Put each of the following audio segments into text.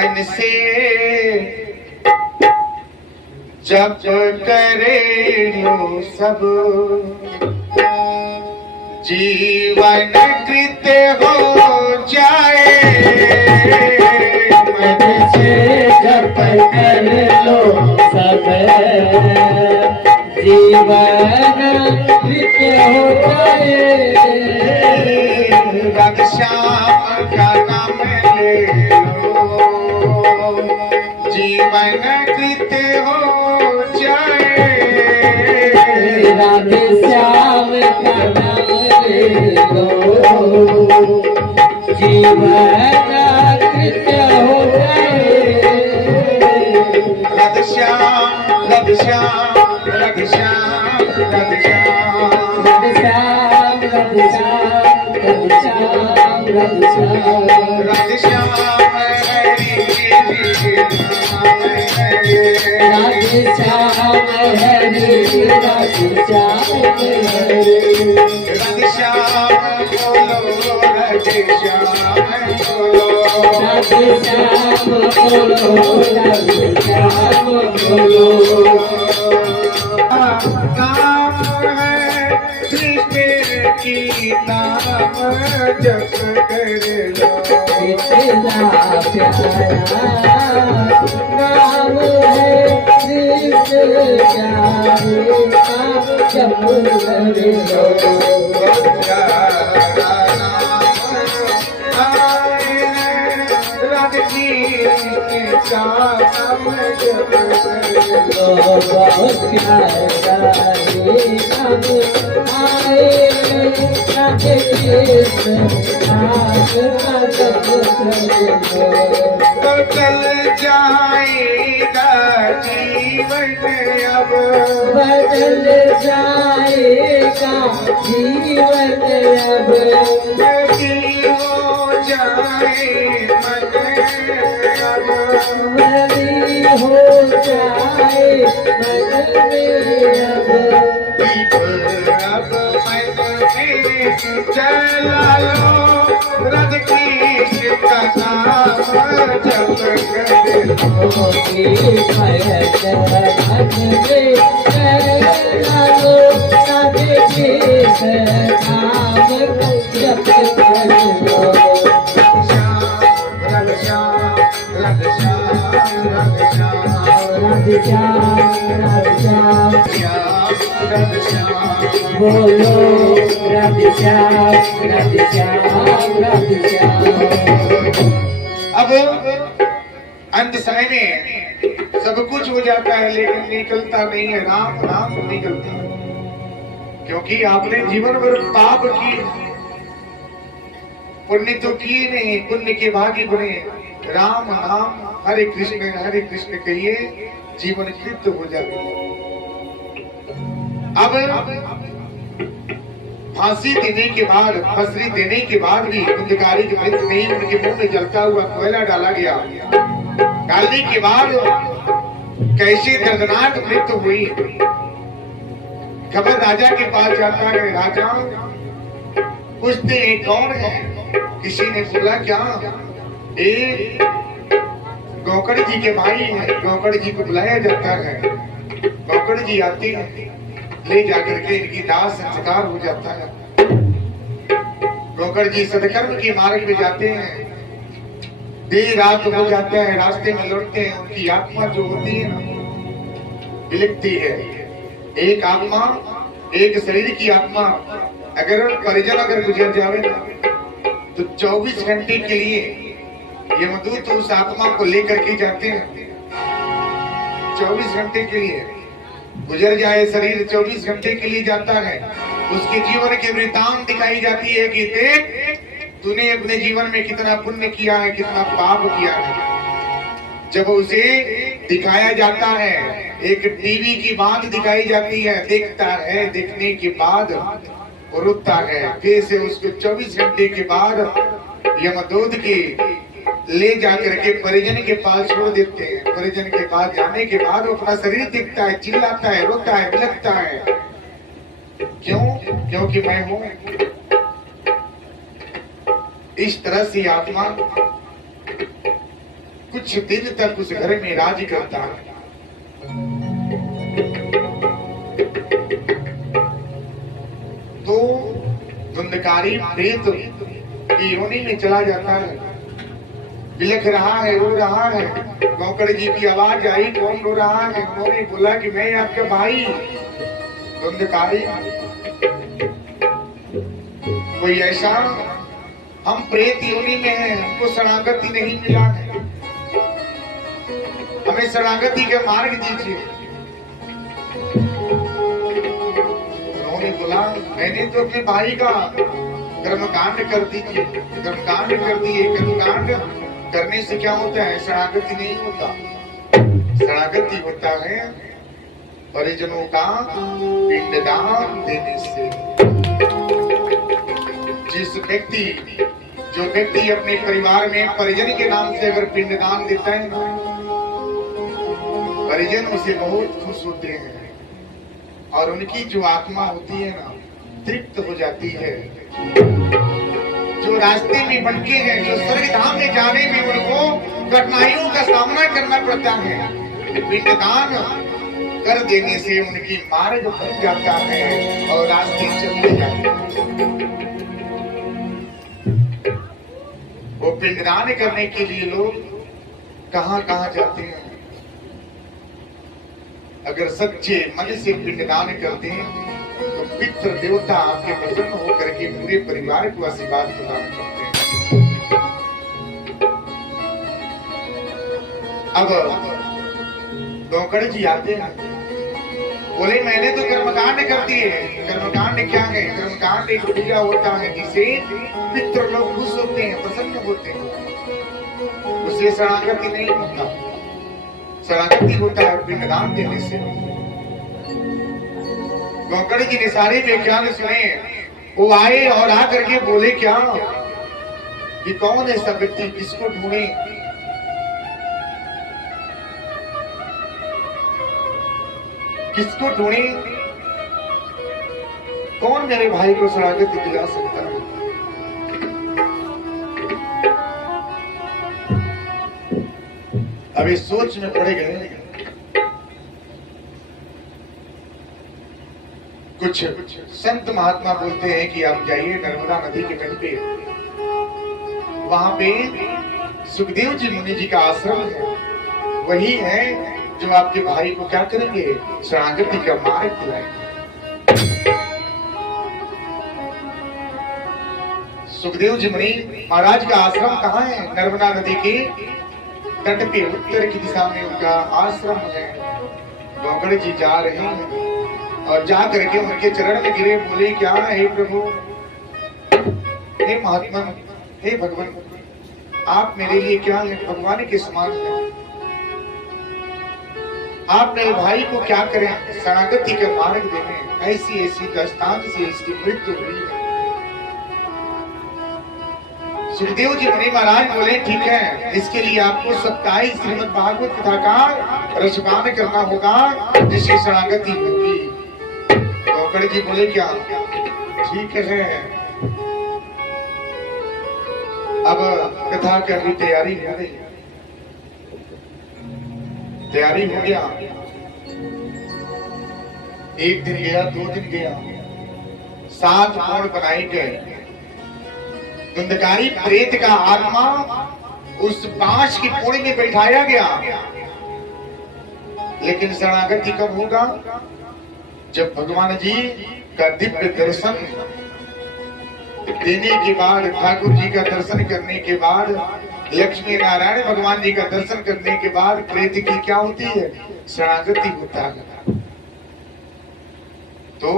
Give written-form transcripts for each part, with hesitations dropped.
मन से जप करे लो सब, जीवन कृत हो जाए। मन से जप कर लो सब, जीवन कृत हो जाए। राधे श्याम का नाम ले लो, जीवन कृत हो जाए। राधे श्याम का नाम ले लो, जीवन कृत हो जाए। राधे श्याम राधे श्याम राधे श्याम राधे श्याम राधे श्याम राधे श्याम राधे श्याम राधे श्याम राधे श्याम हरि राधे श्याम हरे राधे श्याम हरे राधे श्याम बोलो राधे श्याम बोलो राधे श्याम बोलो राधे श्याम बोलो। नाम है कृष्ण की नाम जप कर लो। इतना प्यारा नाम है कृष्ण प्यारे का जप कर लो। बहुत प्यारा ये नाम आए राधे कृष्ण नाम का जप कर लो। बदल जाएगा जीवन अब, बदल जाएगा जीवन अब, बदी हो जाए मन अब, बदी हो जाए मन में अब। दीप अब मन में जला लो, राधे कृष्ण का नाम जप कर लो। राधे श्याम राधे श्याम राधे श्याम राधे श्याम बोलो राधे श्याम राधे श्याम राधे श्याम। अब अंत समय में सब कुछ हो जाता है लेकिन निकलता नहीं है राम नाम निकलता, क्योंकि आपने जीवन भर पाप की, पुण्य तो किए नहीं, पुण्य के भागी बने। राम नाम हरे कृष्ण कहिए, जीवन तृप्त हो जाए। अब फांसी देने के बाद, फसरी देने के बाद भी अंधकारी की मृत्यु नहीं, उनके मुंह में जलता हुआ कोयला डाला गया। डालने के बाद कैसे दर्दनाक मृत्यु हुई। खबर राजा के पास जाता है, राजा पूछते हैं कौन है। किसी ने बोला क्या, ए गौकड़ जी के भाई है। गौकड़ जी को बुलाया जाता है, गौकड़ जी आते हैं, ले जाकर के इनकी दाह संस्कार हो जाता है। गौकड़ जी सदकर्म के मार्ग में जाते हैं, देर रात हो जाता है, रास्ते में लौटते हैं। उनकी आत्मा जो होती है ना, बिलखती है। एक आत्मा, एक शरीर की आत्मा अगर परिजन अगर गुजर जावे ना, तो 24 घंटे के लिए यमदूत उस आत्मा को लेकर के जाते हैं। 24 घंटे के लिए गुजर जाए शरीर, 24 घंटे के लिए जाता है। उसके जीवन के वृतांत दिखाई जाती है कि देख तूने अपने जीवन में कितना पुण्य किया है, कितना पाप किया है। जब उसे दिखाया जाता है, एक टीवी की बात दिखाई जाती है, देखता है, देखने के बाद रुकता है। फिर से उसको 24 घंटे के बाद यमदूत की ले जाकर के परिजन के पास छोड़ देते हैं। परिजन के पास जाने के बाद वो अपना शरीर दिखता है, चिल्लाता है, रोता है, बिलखता है। क्यों? क्योंकि मैं हूं। इस तरह से आत्मा कुछ दिन तक उस घर में राज करता है। तो धुंधकारी प्रेत की योनि में चला जाता है, बिलख रहा है, रो रहा है। गौकड़ जी की आवाज आई, कौन रो रहा है? उन्होंने बोला कि मैं आपका भाई धुंधकारी। कोई ऐसा, हम प्रेत योनि में हैं, हमको शरणागति नहीं मिला है, हमें शरणागति का मार्ग दीजिए। उन्होंने बोला मैंने तो अपने भाई का कर्मकांड कर दीजिए, कर्मकांड कर दिए। कर्मकांड करने से क्या होता है? शरणागति नहीं होता। शरणागति होता है परिजनों का पिंडदान देने से। जो व्यक्ति अपने परिवार में परिजन के नाम से अगर पिंडदान देता है ना, परिजन उसे बहुत खुश होते हैं और उनकी जो आत्मा होती है ना, तृप्त हो जाती है। जो रास्ते में भटके हैं, जो स्वर्ग धाम में जाने में उनको कठिनाइयों का सामना करना पड़ता है, पिंडदान कर देने से उनकी मार्ग बन जाता है और रास्ते चलते जाते हैं। वो पिंडदान करने के लिए लोग कहां कहां जाते हैं। अगर सच्चे मन से पिंडदान करते हैं तो पितृ देवता आपके प्रसन्न होकर के पूरे परिवार को आशीर्वाद प्रदान करते हैं। अब गौकड़ जी आते हैं, बोले मैंने तो कर्मकांड कर दिए। कर्मकांड क्या है? कर्मकांड एक क्रिया होता है जिसे पितृ लोग खुश होते हैं, प्रसन्न होते हैं। उसे शरणागति नहीं होता, शरणागति होता है पिंडदान देने से। गौकड़ जी ने सारे व्याख्यान सुने। वो आए और आकर के बोले क्या कि कौन ऐसा व्यक्ति, किसको ढूंढे? किसको ढूंढे? कौन मेरे भाई को शरणागति दिला सकता है? अभी सोच में पड़े गए। कुछ संत महात्मा बोलते हैं कि आप जाइए नर्मदा नदी के तट पे, वहां पे सुखदेव जी मुनि जी का आश्रम है, वही है जो आपके भाई को क्या करेंगे? शरणागति का मार्ग दिलाएंगे। सुखदेव जी मुनि महाराज का आश्रम कहाँ है? नर्मदा नदी के तट पे उत्तर की दिशा में उनका आश्रम है। गौकड़ जी जा रहे हैं और जा करके उनके चरण में गिरे, बोले क्या है प्रभु, हे महात्मा, हे भगवान, आप मेरे लिए क्या है? भगवान के समान है। आप मेरे भाई को क्या करें? शरणागति का मार्ग देने। ऐसी ऐसी दस्तान से इसकी मृत्यु हुई है। सुखदेव जी मुनि महाराज बोले ठीक है, इसके लिए आपको 27 श्रीमद् भागवत कथा का रसपान करना होगा, जिससे शरणागति होगी। गौकड़ जी बोले क्या? ठीक है। अब कथा की अभी तैयारी हो गई, तैयारी हो गया। एक दिन गया, 2 दिन गया, 7 कोण बनाए गए। धुंधकारी प्रेत का आत्मा उस बांस की कोड़ी में बैठाया गया। लेकिन शरणागति कब होगा? जब भगवान जी का दिव्य दर्शन देने के बाद, ठाकुर जी का दर्शन करने के बाद, लक्ष्मी नारायण भगवान जी का दर्शन करने के बाद प्रेत की क्या होती है? शरणागति होता है। तो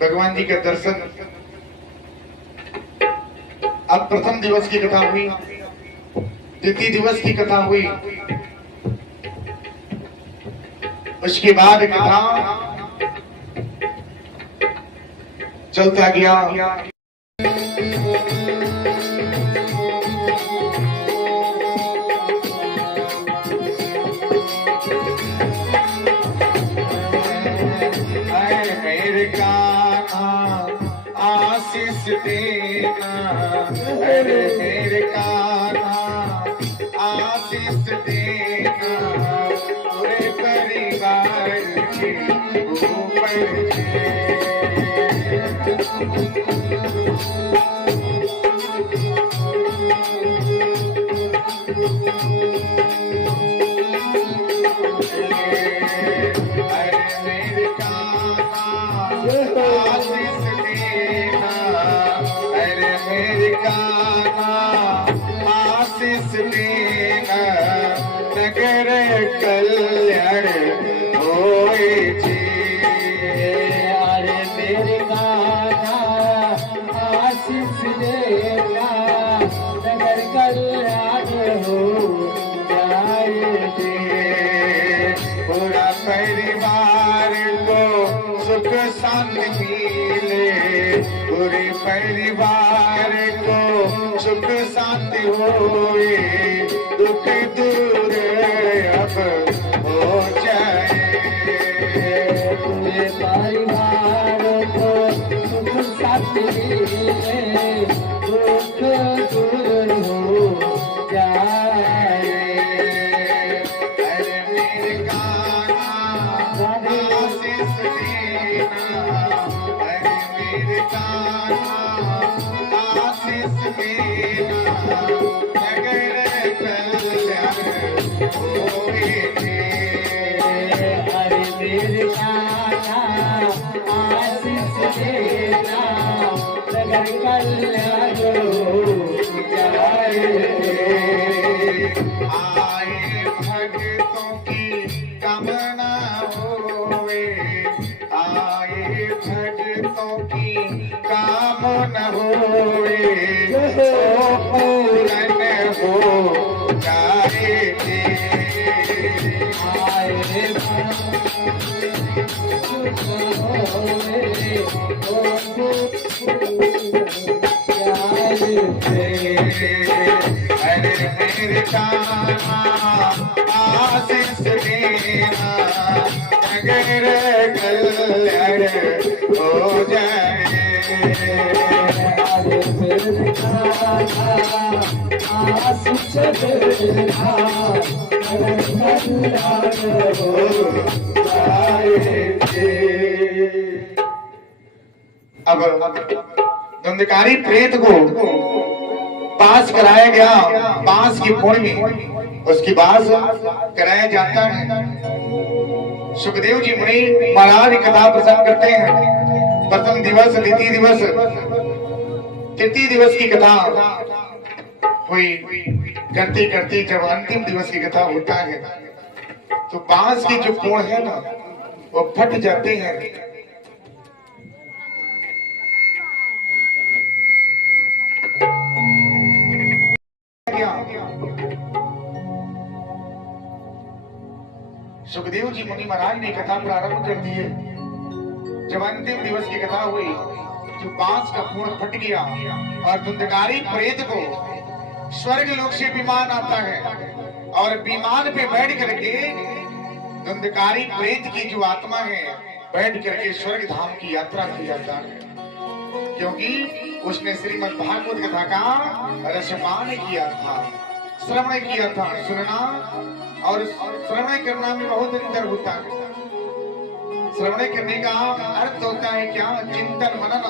भगवान जी का दर्शन, अब प्रथम दिवस की कथा हुई, द्वितीय दिवस की कथा हुई, उसके बाद कथा चलता गया। मेरे कान्हा आशीष देना, अरे मेरे कान्हा आशीष देना नगर कल्याण होए जी। अरे मेरे गाना आशीष देना नगर कल्याण हो जाए दे। पूरा परिवार को सुख शांति मिले, पूरे परिवार को सुख शांति होए, दुख दूर अब हो जाए। पूरे परिवार को सुख शांति मिले, दुख दूर हो जाए। अरे मेरे गाना आशीष देना, अरे मेरे गाना आशीष देना नगर कल्याण होए जी। अरे मेरे गाना आशीष देना नगर कल्याण हो जाए। आए भक्तों की कामना होवे, आए भक्तों की कामना होवे, तो पूर्ण हो जाए जी। आए अरे मेरे गाना आशीष देना नगर कल्याण हो जाए। आशीष देना नगर कल्याण हो जाए। अब धुंधकारी प्रेत को पास कराया गया बांस की फोड़ में, उसकी बास कराया जाता है। सुखदेव जी मुनि महाराज कथा प्रसंग करते हैं। प्रथम दिवस, द्वितीय दिवस, तृतीय दिवस की कथा हुई। करते करते जब अंतिम दिवस की कथा होता है तो बांस के जो कोण है ना वो फट जाते हैं। सुखदेव जी मुनि महाराज ने कथा प्रारंभ कर दी है। जब अंतिम दिवस की कथा हुई तो बांस का पूर्ण फट गया और धुंधकारी प्रेत को स्वर्ग लोक से विमान आता है और विमान पे बैठ करके धुंधकारी प्रेत की जो आत्मा है बैठ करके स्वर्ग धाम की यात्रा की जाता है। क्योंकि उसने श्रीमद् भागवत कथा का रसपान किया था, श्रवण किया था। सुनना और श्रवण करना में बहुत अंतर होता है। श्रवण करने का अर्थ होता है क्या? चिंतन मनन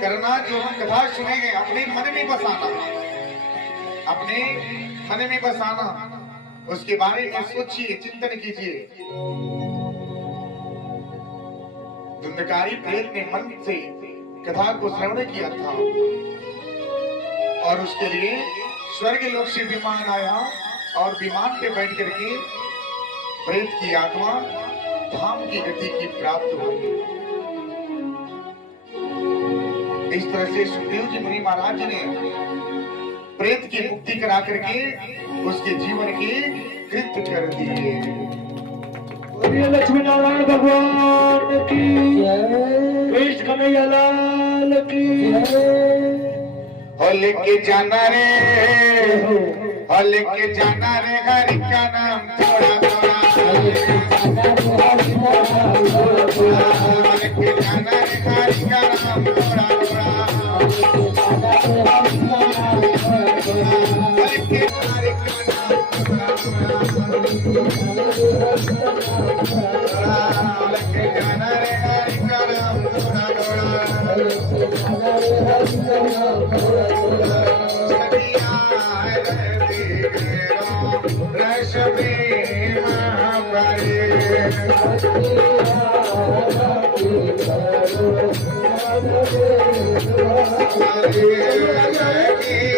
करना। जो हम कथा सुनेंगे अपने मन में बसाना, अपने मन में बसाना, उसके बारे में सोचिए, चिंतन कीजिए। धुंधकारी प्रेत ने मन से कथा को श्रवण किया था और उसके लिए स्वर्ग लोक से विमान आया और विमान पे बैठ करके प्रेत की आत्मा धाम की गति की प्राप्त हुई। इस तरह से सुखदेव जी मुनि महाराज ने प्रेत की मुक्ति करा करके उसके जीवन के कृत्य कर दिए। लक्ष्मी नारायण भगवान की जय, कृष्ण कन्हैया लाल की जय। हो लेके जाना रे, हो लेके जाना रे हरि का नाम थोड़ा थोड़ा, हो लेके जाना रे हरि का नाम थोड़ा थोड़ा, लेके हरि का नाम थोड़ा थोड़ा, लेके जाना सदिया रस में महापरे आरती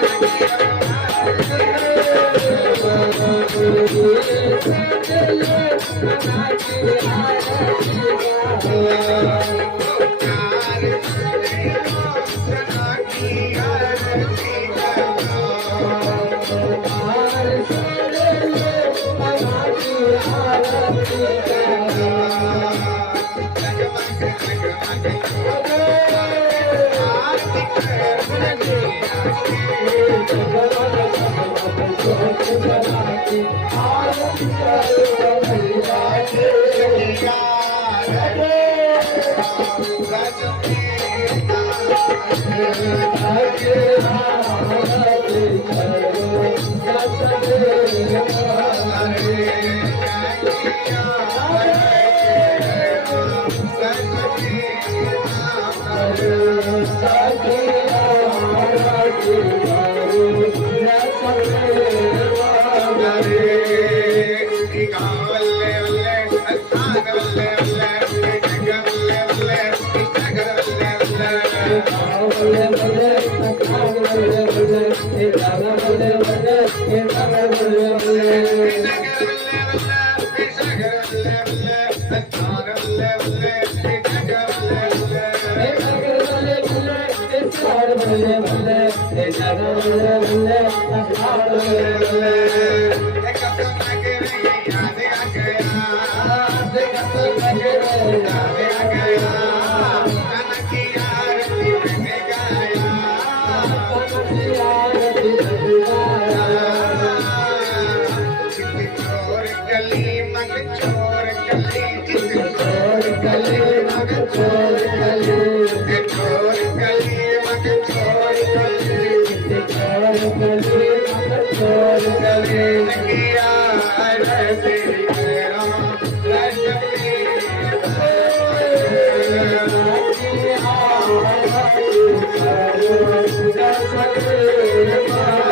Thank you.